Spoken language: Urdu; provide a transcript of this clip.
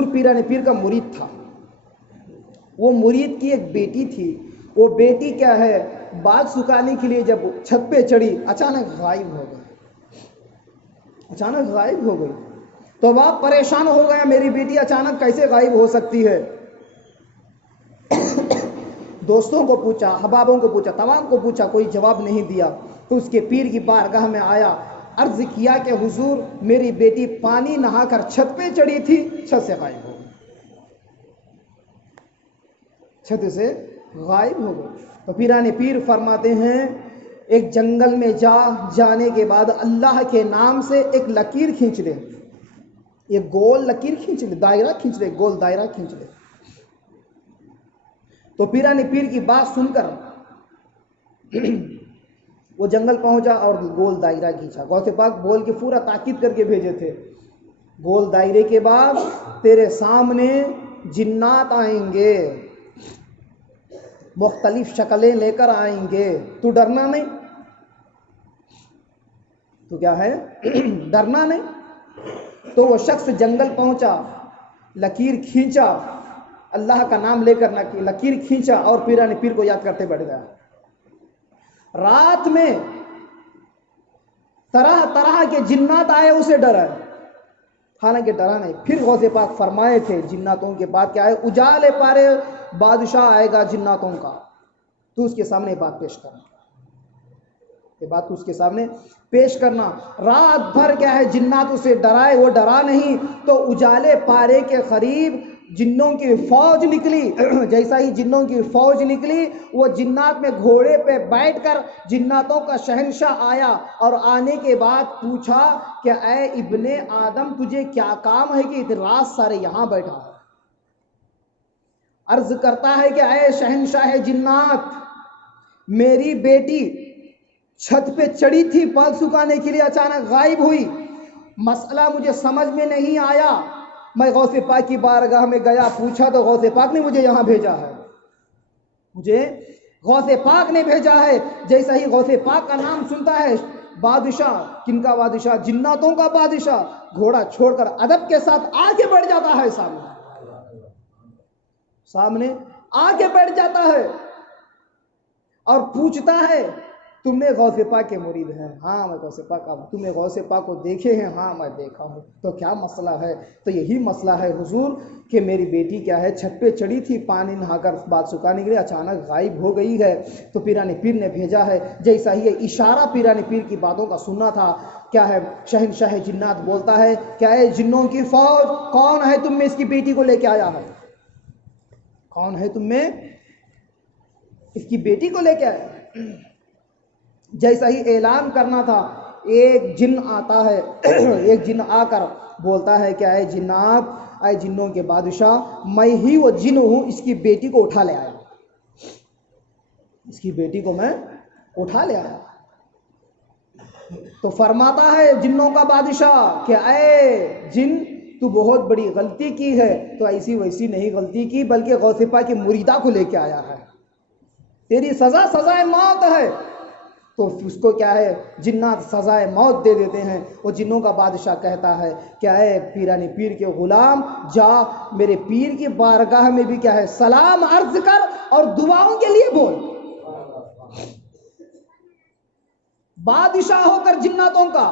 مشہور پیران پیر کا مرید تھا. وہ مرید کی ایک بیٹی تھی. وہ بیٹی کیا ہے بال سکھانے کے لیے جب چھت پہ چڑھی اچانک غائب ہو گئی. اچانک غائب ہو گئی تو باپ پریشان ہو گیا, میری بیٹی اچانک کیسے غائب ہو سکتی ہے. دوستوں کو پوچھا, احبابوں کو پوچھا, تمام کو پوچھا, کوئی جواب نہیں دیا. تو اس کے پیر کی بارگاہ میں آیا, عرض کیا کہ حضور میری بیٹی پانی نہا کر چھت پہ چڑھی تھی, چھت سے غائب ہو گئی, چھت سے غائب ہو گئی. تو پیران پیر فرماتے ہیں ایک جنگل میں جانے کے بعد اللہ کے نام سے ایک لکیر کھینچ لے, ایک گول لکیر کھینچ لے, دائرہ کھینچ لے, گول دائرہ کھینچ لے. تو پیران پیر کی بات سن کر وہ جنگل پہنچا اور گول دائرہ کھینچا. غوث پاک بول کے پورا تاکید کر کے بھیجے تھے, گول دائرے کے بعد تیرے سامنے جنات آئیں گے, مختلف شکلیں لے کر آئیں گے, تو ڈرنا نہیں. تو کیا ہے ڈرنا نہیں. تو وہ شخص جنگل پہنچا, لکیر کھینچا, اللہ کا نام لے کر لکیر کھینچا اور پیران پیر کو یاد کرتے بیٹھ گیا. رات میں طرح طرح کے جنات آئے, اسے ڈرا, حالانکہ ڈرا نہیں. پھر غوث پاک فرمائے تھے جناتوں کے بعد کیا ہے, اجالے پارے بادشاہ آئے گا جناتوں کا, تو اس کے سامنے بات پیش کرنا, یہ بات تو اس کے سامنے پیش کرنا. رات بھر کیا ہے جنات اسے ڈرائے, وہ ڈرا نہیں. تو اجالے پارے کے قریب جنوں کی فوج نکلی. جیسا ہی جنوں کی فوج نکلی, وہ جنات میں گھوڑے پہ بیٹھ کر جناتوں کا شہنشاہ آیا, اور آنے کے بعد پوچھا کہ اے ابن آدم تجھے کیا کام ہے کہ رات سارے یہاں بیٹھا ہے. عرض کرتا ہے کہ اے شہنشاہ جنات, میری بیٹی چھت پہ چڑھی تھی بال سکھانے کے لیے, اچانک غائب ہوئی, مسئلہ مجھے سمجھ میں نہیں آیا. میں غوث پاک کی بارگاہ میں گیا, پوچھا تو غوث پاک نے مجھے یہاں بھیجا ہے, مجھے غوث پاک نے بھیجا ہے. جیسا ہی غوث پاک کا نام سنتا ہے بادشاہ, کن کا بادشاہ, جناتوں کا بادشاہ, گھوڑا چھوڑ کر ادب کے ساتھ آگے بڑھ جاتا ہے, سامنے آگے بڑھ جاتا ہے اور پوچھتا ہے تم نے غوث پاک کے مرید ہیں؟ ہاں میں غوث پاک کا. تم نے غوث پاک کو دیکھے ہیں؟ ہاں میں دیکھا ہوں. تو کیا مسئلہ ہے؟ تو یہی مسئلہ ہے حضور کہ میری بیٹی کیا ہے چھت پہ چڑھی تھی پانی نہا کر بال سکھانے کے لیے, اچانک غائب ہو گئی ہے. تو پیران پیر نے بھیجا ہے. جیسا ہی اشارہ پیران پیر کی باتوں کا سننا تھا, کیا ہے شہنشاہ جنات بولتا ہے کیا ہے جنوں کی فوج, کون ہے تم میں اس کی بیٹی کو لے کے آیا ہے؟ کون ہے تم میں اس کی بیٹی کو لے کے آیا؟ جیسا ہی اعلان کرنا تھا, ایک جن آتا ہے, ایک جن آ کر بولتا ہے کہ اے جنات, اے جنوں کے بادشاہ, میں ہی وہ جن ہوں, اس کی بیٹی کو اٹھا لے آیا, اس کی بیٹی کو میں اٹھا لے آیا. تو فرماتا ہے جنوں کا بادشاہ کہ اے جن, تو بہت بڑی غلطی کی ہے. تو ایسی ویسی نہیں غلطی کی, بلکہ غوث پاک کی مریدہ کو لے کے آیا ہے, تیری سزا سزائے موت ہے. تو اس کو کیا ہے جنات سزائے موت دے دیتے ہیں. وہ جنوں کا بادشاہ کہتا ہے کیا ہے پیران پیر کے غلام, جا میرے پیر کی بارگاہ میں بھی کیا ہے سلام عرض کر اور دعاؤں کے لیے بول. بادشاہ ہو کر جناتوں کا